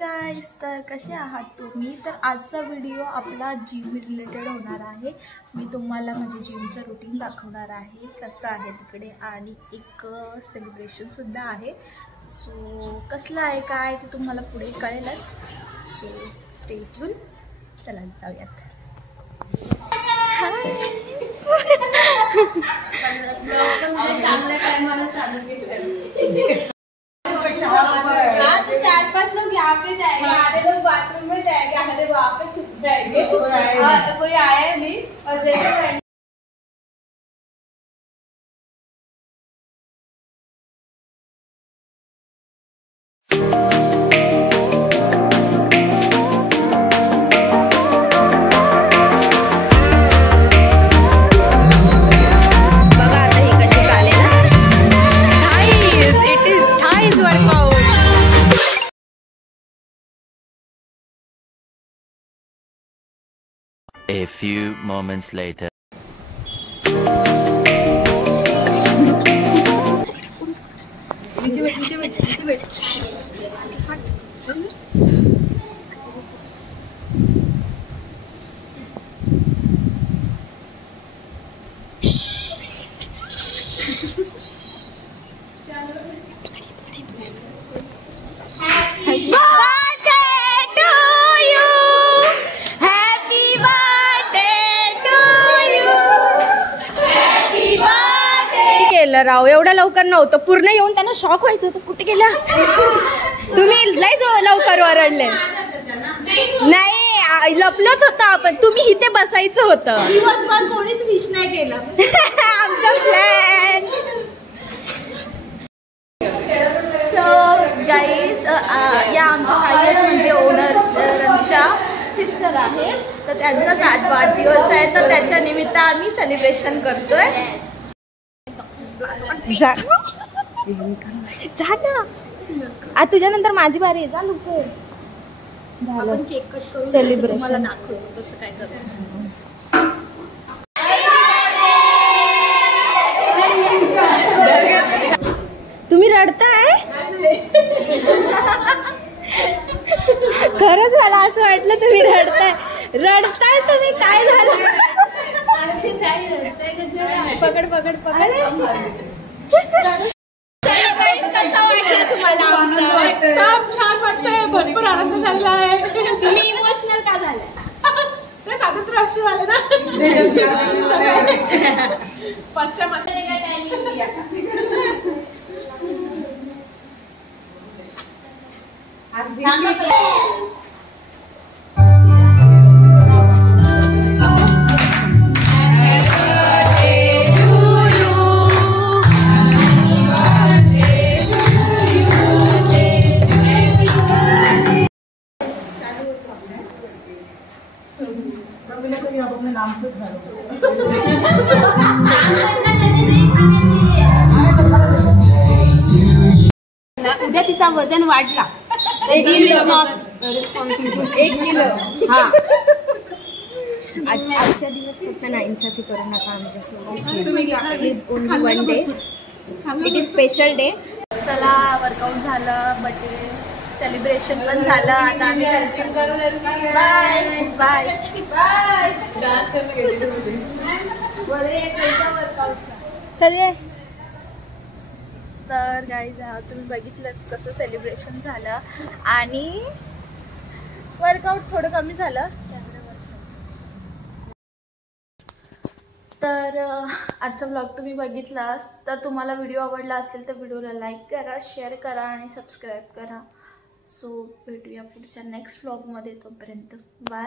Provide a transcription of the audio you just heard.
Guys, तर कसे आहात तुम्ही? तर आजचा व्हिडिओ आपला जिम रिलेटेड होणार आहे। मी तुम्हाला माझे जिमचं रुटीन दाखवणार आहे, कसं आहे तिकडे, आणि एक सेलिब्रेशन सुद्धा आहे। सो कसलं आहे काय ते तुम्हाला पुढे कळेलच। सो स्टे ट्यून, चला जाऊयात। तो 4-5 लोग यहाँ पे जाएंगे, आधे लोग बाथरूम में जाएंगे, आधे वहाँ पे छुप जाएंगे। तो कोई आया नहीं और जैसे A few moments later. राव एवढा लवकर नव्हतं, पूर्ण येऊन त्यांना शॉक व्हायचं होतं। कुठे गेला तुम्ही? लय लवकर ओरडले। नाही, लपलंच होतं आपण, तुम्ही इथे बसायचं होतं। दिवसभर कोणीच विश नाही केलं। आमचा प्लॅन। सो गाईस, या आमच्या ताई म्हणजे ओनर रंशा सिस्टर आहे, तर त्यांचाच आज वाढदिवस आहे, तर त्याच्या निमित्त आम्ही सेलिब्रेशन करतोय। जा ना, तुझ्यानंतर माझी बारी आहे, जा लवकर। आपण केक कट करू, सेलिब्रेशन मला दाखवतो कसं काय करू। तुम्ही रडताय? खरंच मला असं वाटलं तुम्ही रडताय तुम्ही। काय झालं? पकड पकड पकड। तुम्हाला छान वाटतंय, भरपूर आनंद झाला आहे। तुम्ही इमोशनल का झालाय? तेच आपण तर अशी वाले ना, फर्स्ट टाइम असं उद्या तिचा वजन वाढला 1 किलो। हा, आजच्या दिवस फक्त नाइंसाफी करू नका आमच्यासोबत। Is only one day, it is special day. चला, वर्कआउट झालं, बर्थडे सेलिब्रेशन पण झालं, आता आम्ही बाय बाय बाय। चले, तर गाईज तुम्ही बघितलंच कसं सेलिब्रेशन झालं, आणि वर्कआउट थोडं कमी झालं। तर आजचा ब्लॉग तुम्ही बघितलास, तर तुम्हाला व्हिडिओ आवडला असेल तर व्हिडिओला लाईक करा, शेअर करा आणि सबस्क्राईब करा। सो भेटूया पुढच्या नेक्स्ट ब्लॉगमध्ये, तोपर्यंत बाय।